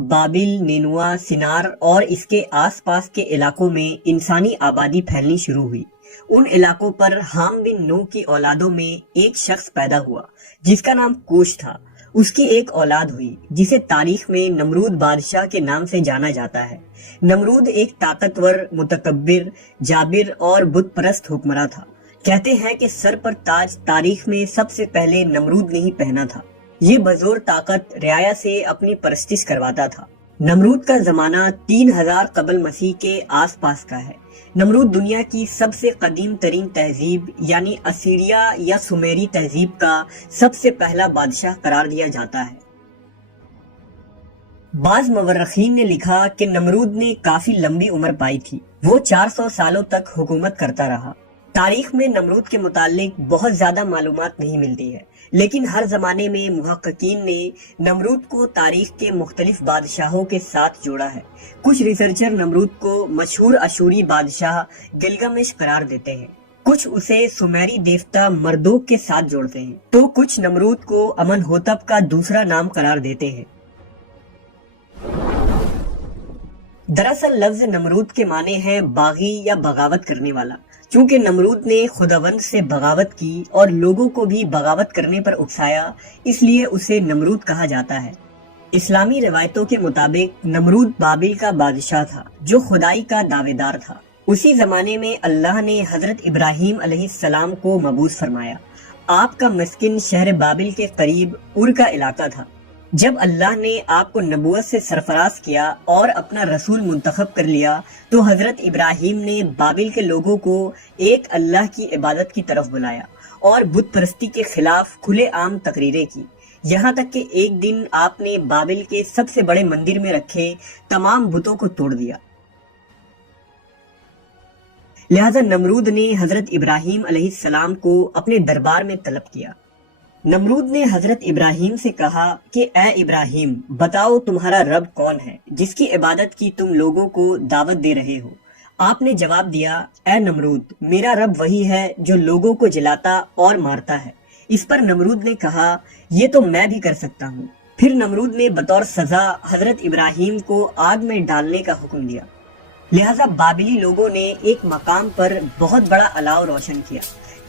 بابل، نینوا، سنار اور اس کے آس پاس کے علاقوں میں انسانی آبادی پھیلنی شروع ہوئی۔ ان علاقوں پر حام بن نوح کی اولادوں میں ایک شخص پیدا ہوا جس کا نام کوش تھا۔ اس کی ایک اولاد ہوئی جسے تاریخ میں نمرود بادشاہ کے نام سے جانا جاتا ہے۔ نمرود ایک طاقتور، متکبر، جابر اور بت پرست حکمراں تھا۔ کہتے ہیں کہ سر پر تاج تاریخ میں سب سے پہلے نمرود نے ہی پہنا تھا۔ یہ بزور طاقت رعایا سے اپنی پرستش کرواتا تھا۔ نمرود کا زمانہ 3000 قبل مسیح کے آس پاس کا ہے۔ نمرود دنیا کی سب سے قدیم ترین تہذیب یعنی اسیریا یا سومیری تہذیب کا سب سے پہلا بادشاہ قرار دیا جاتا ہے۔ بعض مورخین نے لکھا کہ نمرود نے کافی لمبی عمر پائی تھی۔ وہ 400 سالوں تک حکومت کرتا رہا۔ تاریخ میں نمرود کے متعلق بہت زیادہ معلومات نہیں ملتی ہے، لیکن ہر زمانے میں محققین نے نمرود کو تاریخ کے مختلف بادشاہوں کے ساتھ جوڑا ہے۔ کچھ ریسرچر نمرود کو مشہور اشوری بادشاہ گلگمش قرار دیتے ہیں، کچھ اسے سومیری دیوتا مردوک کے ساتھ جوڑتے ہیں، تو کچھ نمرود کو امن ہوتب کا دوسرا نام قرار دیتے ہیں۔ دراصل لفظ نمرود کے معنی ہے باغی یا بغاوت کرنے والا۔ چونکہ نمرود نے خداوند سے بغاوت کی اور لوگوں کو بھی بغاوت کرنے پر اکسایا، اس لیے اسے نمرود کہا جاتا ہے۔ اسلامی روایتوں کے مطابق نمرود بابل کا بادشاہ تھا جو خدائی کا دعوے دار تھا۔ اسی زمانے میں اللہ نے حضرت ابراہیم علیہ السلام کو مبعوث فرمایا۔ آپ کا مسکن شہر بابل کے قریب ار کا علاقہ تھا۔ جب اللہ نے آپ کو نبوت سے سرفراز کیا اور اپنا رسول منتخب کر لیا تو حضرت ابراہیم نے بابل کے لوگوں کو ایک اللہ کی عبادت کی طرف بلایا اور بت پرستی کے خلاف کھلے عام تقریریں کی، یہاں تک کہ ایک دن آپ نے بابل کے سب سے بڑے مندر میں رکھے تمام بتوں کو توڑ دیا۔ لہذا نمرود نے حضرت ابراہیم علیہ السلام کو اپنے دربار میں طلب کیا۔ نمرود نے حضرت ابراہیم سے کہا کہ اے ابراہیم، بتاؤ تمہارا رب کون ہے جس کی عبادت کی تم لوگوں کو دعوت دے رہے ہو؟ آپ نے جواب دیا، اے نمرود، میرا رب وہی ہے جو لوگوں کو جلاتا اور مارتا ہے۔ اس پر نمرود نے کہا، یہ تو میں بھی کر سکتا ہوں۔ پھر نمرود نے بطور سزا حضرت ابراہیم کو آگ میں ڈالنے کا حکم دیا۔ لہذا بابلی لوگوں نے ایک مقام پر بہت بڑا الاؤ روشن کیا۔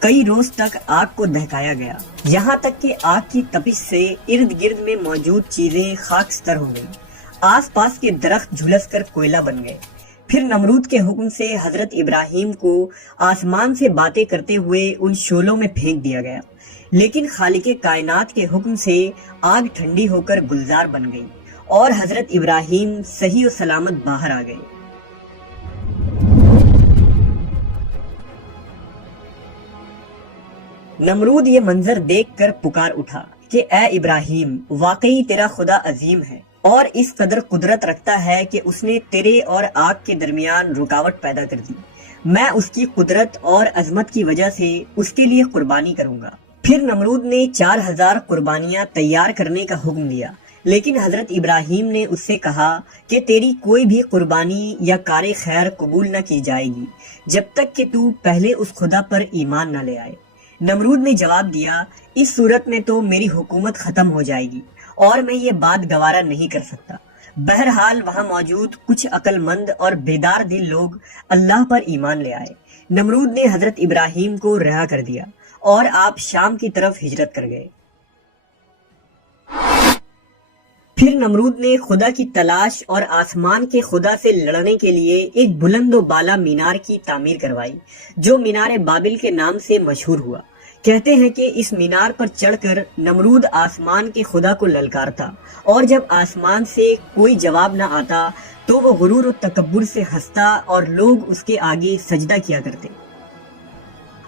کئی روز تک آگ کو دہکایا گیا، یہاں تک کہ آگ کی تپش سے ارد گرد میں موجود چیزیں خاکستر ہو گئیں۔ آس پاس کے درخت جھلس کر کوئلہ بن گئے۔ پھر نمرود کے حکم سے حضرت ابراہیم کو آسمان سے باتیں کرتے ہوئے ان شعلوں میں پھینک دیا گیا، لیکن خالق کائنات کے حکم سے آگ ٹھنڈی ہو کر گلزار بن گئی اور حضرت ابراہیم صحیح و سلامت باہر آ گئے۔ نمرود یہ منظر دیکھ کر پکار اٹھا کہ اے ابراہیم، واقعی تیرا خدا عظیم ہے اور اس قدر قدرت رکھتا ہے کہ اس نے تیرے اور آگ کے درمیان رکاوٹ پیدا کر دی۔ میں اس کی قدرت اور عظمت کی وجہ سے اس کے لیے قربانی کروں گا۔ پھر نمرود نے 4000 قربانیاں تیار کرنے کا حکم دیا، لیکن حضرت ابراہیم نے اس سے کہا کہ تیری کوئی بھی قربانی یا کار خیر قبول نہ کی جائے گی جب تک کہ تو پہلے اس خدا پر ایمان نہ لے آئے۔ نمرود نے جواب دیا، اس صورت میں تو میری حکومت ختم ہو جائے گی اور میں یہ بات گوارا نہیں کر سکتا۔ بہرحال وہاں موجود کچھ عقل مند اور بیدار دل لوگ اللہ پر ایمان لے آئے۔ نمرود نے حضرت ابراہیم کو رہا کر دیا اور آپ شام کی طرف ہجرت کر گئے۔ پھر نمرود نے خدا کی تلاش اور آسمان کے خدا سے لڑنے کے لیے ایک بلند و بالا مینار کی تعمیر کروائی جو مینار بابل کے نام سے مشہور ہوا۔ کہتے ہیں کہ اس مینار پر چڑھ کر نمرود آسمان کے خدا کو للکارتا اور جب آسمان سے کوئی جواب نہ آتا تو وہ غرور و تکبر سے ہنستا اور لوگ اس کے آگے سجدہ کیا کرتے۔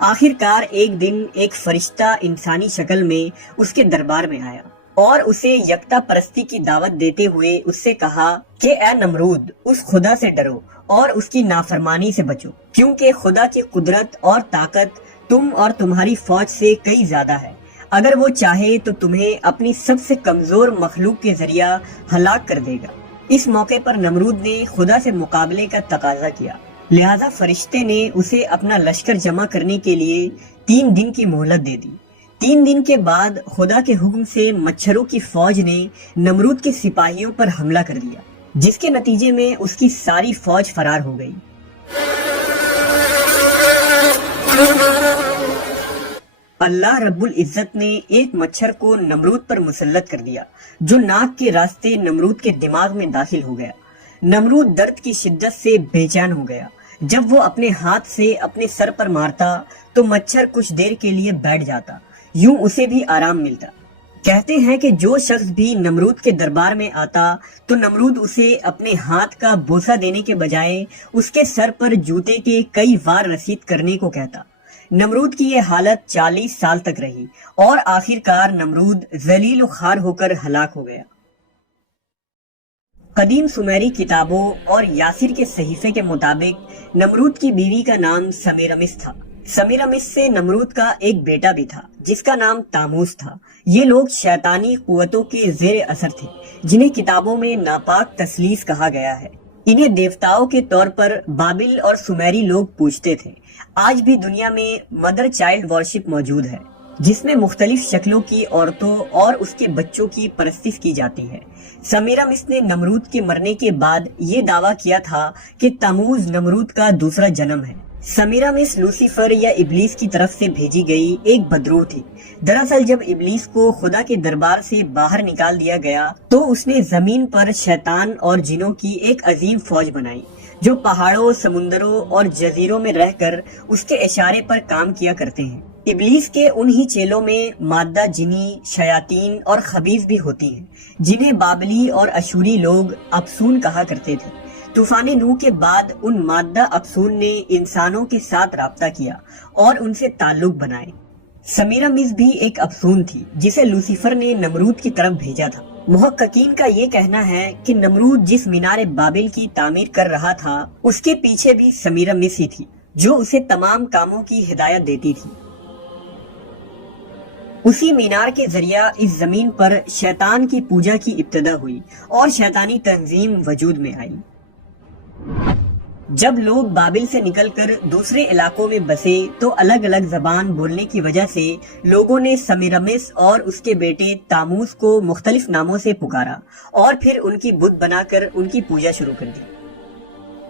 آخر کار ایک دن ایک فرشتہ انسانی شکل میں اس کے دربار میں آیا اور اسے یکتا پرستی کی دعوت دیتے ہوئے اس سے کہا کہ اے نمرود، اس خدا سے ڈرو اور اس کی نافرمانی سے بچو، کیونکہ خدا کی قدرت اور طاقت تم اور تمہاری فوج سے کئی زیادہ ہے۔ اگر وہ چاہے تو تمہیں اپنی سب سے کمزور مخلوق کے ذریعہ ہلاک کر دے گا۔ اس موقع پر نمرود نے خدا سے مقابلے کا تقاضا کیا، لہذا فرشتے نے اسے اپنا لشکر جمع کرنے کے لیے 3 دن کی مہلت دے دی۔ 3 دن کے بعد خدا کے حکم سے مچھروں کی فوج نے نمرود کے سپاہیوں پر حملہ کر دیا، جس کے نتیجے میں اس کی ساری فوج فرار ہو گئی۔ اللہ رب العزت نے ایک مچھر کو نمرود پر مسلط کر دیا جو ناک کے راستے نمرود کے دماغ میں داخل ہو گیا۔ نمرود درد کی شدت سے بے چین ہو گیا۔ جب وہ اپنے ہاتھ سے اپنے سر پر مارتا تو مچھر کچھ دیر کے لیے بیٹھ جاتا، یوں اسے بھی آرام ملتا۔ کہتے ہیں کہ جو شخص بھی نمرود کے دربار میں آتا تو نمرود اسے اپنے ہاتھ کا بوسہ دینے کے بجائے اس کے سر پر جوتے کے کئی وار رسید کرنے کو کہتا۔ نمرود کی یہ حالت 40 سال تک رہی اور آخر کار نمرود ذلیل و خوار ہو کر ہلاک ہو گیا۔ قدیم سمیری کتابوں اور یاسر کے صحیفے کے مطابق نمرود کی بیوی کا نام سمیرمس تھا۔ سمیرمس سے نمرود کا ایک بیٹا بھی تھا جس کا نام تاموس تھا۔ یہ لوگ شیطانی قوتوں کے زیر اثر تھے جنہیں کتابوں میں ناپاک تثلیث کہا گیا ہے۔ انہیں دیوتاؤں کے طور پر بابل اور سمیری لوگ پوجتے تھے۔ آج بھی دنیا میں مدر چائلڈ ورشپ موجود ہے جس میں مختلف شکلوں کی عورتوں اور اس کے بچوں کی پرستش کی جاتی ہے۔ سمیرمس نے نمرود کے مرنے کے بعد یہ دعویٰ کیا تھا کہ تموز نمرود کا دوسرا جنم ہے۔ سمیرمس لوسیفر یا ابلیس کی طرف سے بھیجی گئی ایک بدروح تھی۔ دراصل جب ابلیس کو خدا کے دربار سے باہر نکال دیا گیا تو اس نے زمین پر شیطان اور جنوں کی ایک عظیم فوج بنائی جو پہاڑوں، سمندروں اور جزیروں میں رہ کر اس کے اشارے پر کام کیا کرتے ہیں۔ ابلیس کے انہی چیلوں میں مادہ جنی، شیاطین اور خبیث بھی ہوتی ہیں جنہیں بابلی اور اشوری لوگ ابسون کہا کرتے تھے۔ طوفان نوح کے بعد ان مادہ ابسون نے انسانوں کے ساتھ رابطہ کیا اور ان سے تعلق بنائے۔ سمیرمس بھی ایک ابسون تھی جسے لوسیفر نے نمرود کی طرف بھیجا تھا۔ محققین کا یہ کہنا ہے کہ نمرود جس مینار بابل کی تعمیر کر رہا تھا اس کے پیچھے بھی سمیرمس ہی تھی جو اسے تمام کاموں کی ہدایت دیتی تھی۔ اسی مینار کے ذریعہ اس زمین پر شیطان کی پوجا کی ابتدا ہوئی اور شیطانی تنظیم وجود میں آئی۔ جب لوگ بابل سے نکل کر دوسرے علاقوں میں بسے تو الگ الگ زبان بولنے کی وجہ سے لوگوں نے سمیرمس اور اس کے بیٹے تاموس کو مختلف ناموں سے پکارا اور پھر ان کی بت بنا کر ان کی پوجا شروع کر دی۔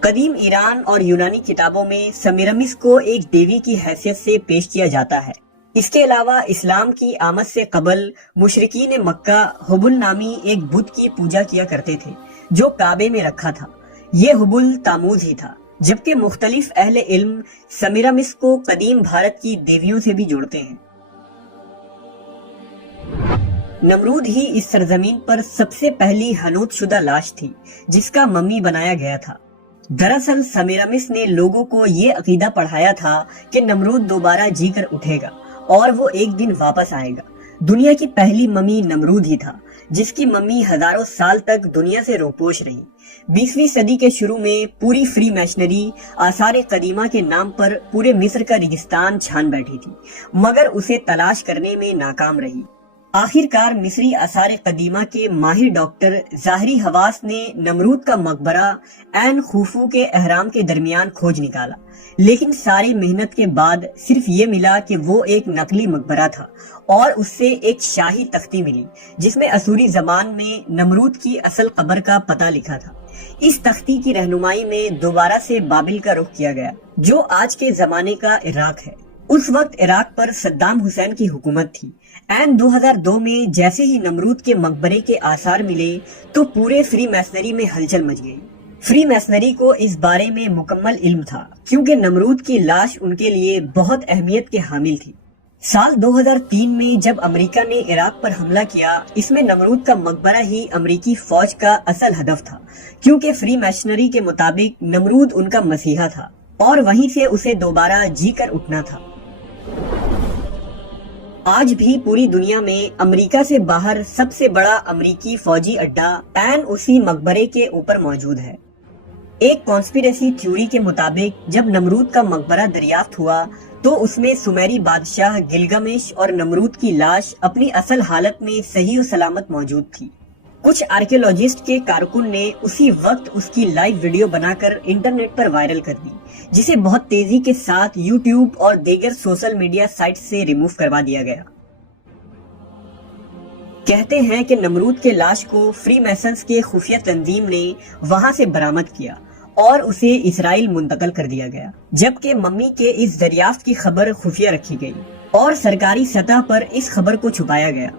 قدیم ایران اور یونانی کتابوں میں سمیرمس کو ایک دیوی کی حیثیت سے پیش کیا جاتا ہے۔ اس کے علاوہ اسلام کی آمد سے قبل مشرکین مکہ حبل نامی ایک بت کی پوجا کیا کرتے تھے جو کعبے میں رکھا تھا۔ یہ حبل تاموز ہی تھا، جبکہ مختلف اہل علم سمیرمس کو قدیم بھارت کی دیویوں سے بھی جوڑتے ہیں۔ نمرود ہی اس سرزمین پر سب سے پہلی حنوط شدہ لاش تھی جس کا ممی بنایا گیا تھا۔ دراصل سمیرمس نے لوگوں کو یہ عقیدہ پڑھایا تھا کہ نمرود دوبارہ جی کر اٹھے گا اور وہ ایک دن واپس آئے گا۔ دنیا کی پہلی ممی نمرود ہی تھا جس کی ممی ہزاروں سال تک دنیا سے روپوش رہی۔ 20ویں صدی کے شروع میں پوری فری میشنری آثار قدیمہ کے نام پر پورے مصر کا ریگستان چھان بیٹھی تھی مگر اسے تلاش کرنے میں ناکام رہی۔ آخر کار مصری آثار قدیمہ کے ماہر ڈاکٹر ظاہری حواس نے نمرود کا مقبرہ عین خوفو کے اہرام کے درمیان کھوج نکالا، لیکن ساری محنت کے بعد صرف یہ ملا کہ وہ ایک نقلی مقبرہ تھا اور اس سے ایک شاہی تختی ملی جس میں اسوری زبان میں نمرود کی اصل قبر کا پتہ لکھا تھا۔ اس تختی کی رہنمائی میں دوبارہ سے بابل کا رخ کیا گیا جو آج کے زمانے کا عراق ہے۔ اس وقت عراق پر صدام حسین کی حکومت تھی۔ عین 2002 میں جیسے ہی نمرود کے مقبرے کے آثار ملے تو پورے فری میسنری میں ہلچل مچ گئی۔ فری میسنری کو اس بارے میں مکمل علم تھا کیونکہ نمرود کی لاش ان کے لیے بہت اہمیت کے حامل تھی۔ سال 2003 میں جب امریکہ نے عراق پر حملہ کیا، اس میں نمرود کا مقبرہ ہی امریکی فوج کا اصل ہدف تھا کیونکہ فری میشنری کے مطابق نمرود ان کا مسیحا تھا اور وہیں سے اسے دوبارہ جی کر اٹھنا تھا۔ آج بھی پوری دنیا میں امریکہ سے باہر سب سے بڑا امریکی فوجی اڈا عین اسی مقبرے کے اوپر موجود ہے۔ ایک کانسپیریسی تھیوری کے مطابق جب نمرود کا مقبرہ دریافت ہوا تو اس میں سمیری بادشاہ گلگمش اور نمرود کی لاش اپنی اصل حالت میں صحیح و سلامت موجود تھی۔ کچھ آرکیولوجسٹ کے کارکن نے اسی وقت اس کی لائیو ویڈیو بنا کر انٹرنیٹ پر وائرل کر دی جسے بہت تیزی کے ساتھ یوٹیوب اور دیگر سوشل میڈیا سائٹ سے ریموو کروا دیا گیا۔ کہتے ہیں کہ نمرود کے لاش کو فری میسنز کے خفیہ تنظیم نے وہاں سے برآمد کیا اور اسے اسرائیل منتقل کر دیا گیا، جبکہ ممی کے اس دریافت کی خبر خفیہ رکھی گئی اور سرکاری سطح پر اس خبر کو چھپایا گیا۔